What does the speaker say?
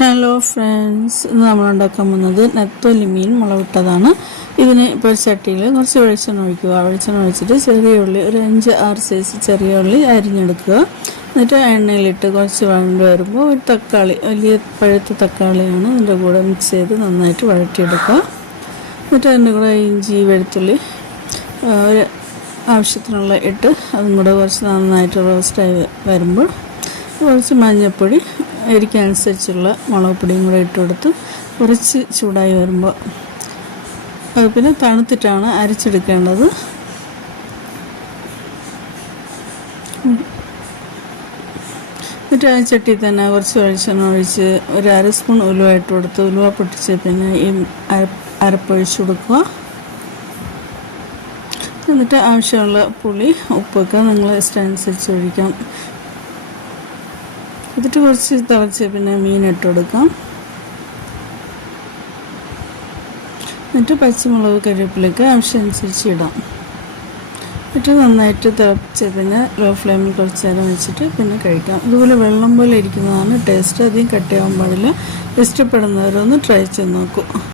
Hello friends ഇന്ന് നമ്മൾ ഉണ്ടാക്കാൻ പോകുന്നത് നെത്തോലി മീൻ മുളവിട്ടതാണ്. ഇതിന് ഇപ്പോൾ ചട്ടിയിൽ കുറച്ച് വെളിച്ചെണ്ണ ഒഴിക്കുക. വെളിച്ചെണ്ണ ഒഴിച്ചിട്ട് ചെറിയ ഉള്ളി ഒരു അഞ്ച് ആറ് സൈസ് ചെറിയ ഉള്ളി അരിഞ്ഞെടുക്കുക. എന്നിട്ട് എണ്ണയിലിട്ട് കുറച്ച് വഴണ്ട് വരുമ്പോൾ ഒരു തക്കാളി വലിയ പഴുത്ത തക്കാളിയാണ് അതിന്റെ കൂടെ മിക്സ് ചെയ്ത് നന്നായിട്ട് വഴറ്റിയെടുക്കുക. എന്നിട്ട് അതിന്റെ കൂടെ ഇഞ്ചി വെളുത്തുള്ളി ഒരു ആവശ്യത്തിനുള്ള ഇട്ട് അതും കൂടെ കുറച്ച് നന്നായിട്ട് റോസ്റ്റായി വരുമ്പോൾ കുറച്ച് മഞ്ഞൾപ്പൊടി എരിക്കനുസരിച്ചുള്ള മുളക് പൊടിയും കൂടെ ഇട്ട് കൊടുത്ത് കുറച്ച് ചൂടായി വരുമ്പോൾ അത് പിന്നെ തണുത്തിട്ടാണ് അരച്ചെടുക്കേണ്ടത്. എന്നിട്ട് ആ ചട്ടി തന്നെ കുറച്ച് വെളിച്ചെണ്ണ ഒഴിച്ച് ഒരു അര സ്പൂൺ ഉലുവ ഇട്ട് കൊടുത്ത് ഉലുവ പൊട്ടിച്ച് പിന്നെ ഈ അര അരപ്പൊഴിച്ച് കൊടുക്കുക. എന്നിട്ട് ആവശ്യമുള്ള പുളി ഉപ്പൊക്കെ നിങ്ങൾ ഇഷ്ടമനുസരിച്ച് ഒഴിക്കാം. എന്നിട്ട് കുറച്ച് തിളച്ച് പിന്നെ മീൻ ഇട്ട് കൊടുക്കാം. എന്നിട്ട് പച്ചമുളക് കരിവേപ്പിലൊക്കെ ആവശ്യമനുസരിച്ച് ഇടാം. എന്നിട്ട് നന്നായിട്ട് തിളപ്പിച്ച് പിന്നെ ലോ ഫ്ലെയിമിൽ കുറച്ച് നേരം വെച്ചിട്ട് പിന്നെ കഴിക്കാം. ഇതുപോലെ വെള്ളം പോലെ ഇരിക്കുന്നതാണ്. ടേസ്റ്റ് അധികം കട്ടിയാവാൻ പാടില്ല. ഇഷ്ടപ്പെടുന്നവരൊന്ന് ട്രൈ ചെയ്ത് നോക്കൂ.